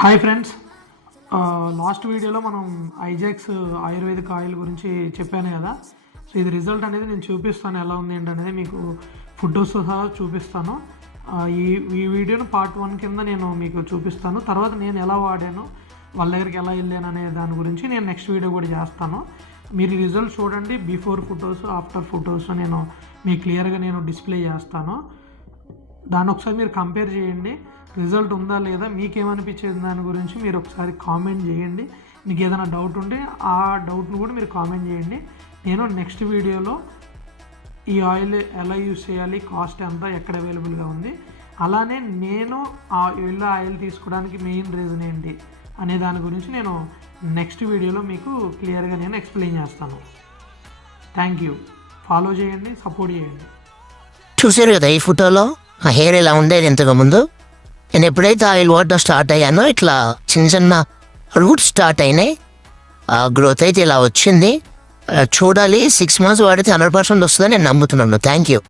Hi friends, last వీడియోలో మనం Isaac's ayurvedic oil గురించి చెప్పాను కదా. సో ఇది రిజల్ట్ అనేది నేను చూపిస్తాను, ఎలా ఉంది ఏంటనేది మీకు ఫొటోస్తో సహా చూపిస్తాను. ఈ వీడియోను పార్ట్ 1 కింద నేను మీకు చూపిస్తాను. తర్వాత నేను ఎలా వాడాను, వాళ్ళ దగ్గరికి ఎలా వెళ్ళాను అనే దాని గురించి నేను నెక్స్ట్ వీడియో కూడా చేస్తాను. మీరు రిజల్ట్ చూడండి, బిఫోర్ ఫొటోస్ ఆఫ్టర్ ఫొటోస్ నేను మీకు క్లియర్గా నేను డిస్ప్లే చేస్తాను. దాన్ని ఒకసారి మీరు కంపేర్ చేయండి, రిజల్ట్ ఉందా లేదా, మీకేమనిపించేది దాని గురించి మీరు ఒకసారి కామెంట్ చేయండి. మీకు ఏదైనా డౌట్ ఉంటే ఆ డౌట్ను కూడా మీరు కామెంట్ చేయండి. నేను నెక్స్ట్ వీడియోలో ఈ ఆయిల్ ఎలా యూజ్ చేయాలి, కాస్ట్ ఎంత, ఎక్కడ అవైలబుల్గా ఉంది, అలానే నేను ఆ ఆయిల్ తీసుకోవడానికి మెయిన్ రీజన్ ఏంటి అనే దాని గురించి నేను నెక్స్ట్ వీడియోలో మీకు క్లియర్గా నేను ఎక్స్ప్లెయిన్ చేస్తాను. Thank you. ఫాలో చేయండి, సపోర్ట్ చేయండి. చూసారు కదా ఈ ఫోటోలో ఆ హెయిర్ ఇలా ఉండేది ఇంతకు ముందు. నేను ఎప్పుడైతే ఆయిల్ వాడడం స్టార్ట్ అయ్యానో ఇట్లా చిన్న చిన్న రూట్స్ స్టార్ట్ అయినాయి. ఆ గ్రోత్ అయితే ఇలా వచ్చింది. చూడాలి, 6 months వాడితే 100% వస్తుందని నేను నమ్ముతున్నాను. Thank you.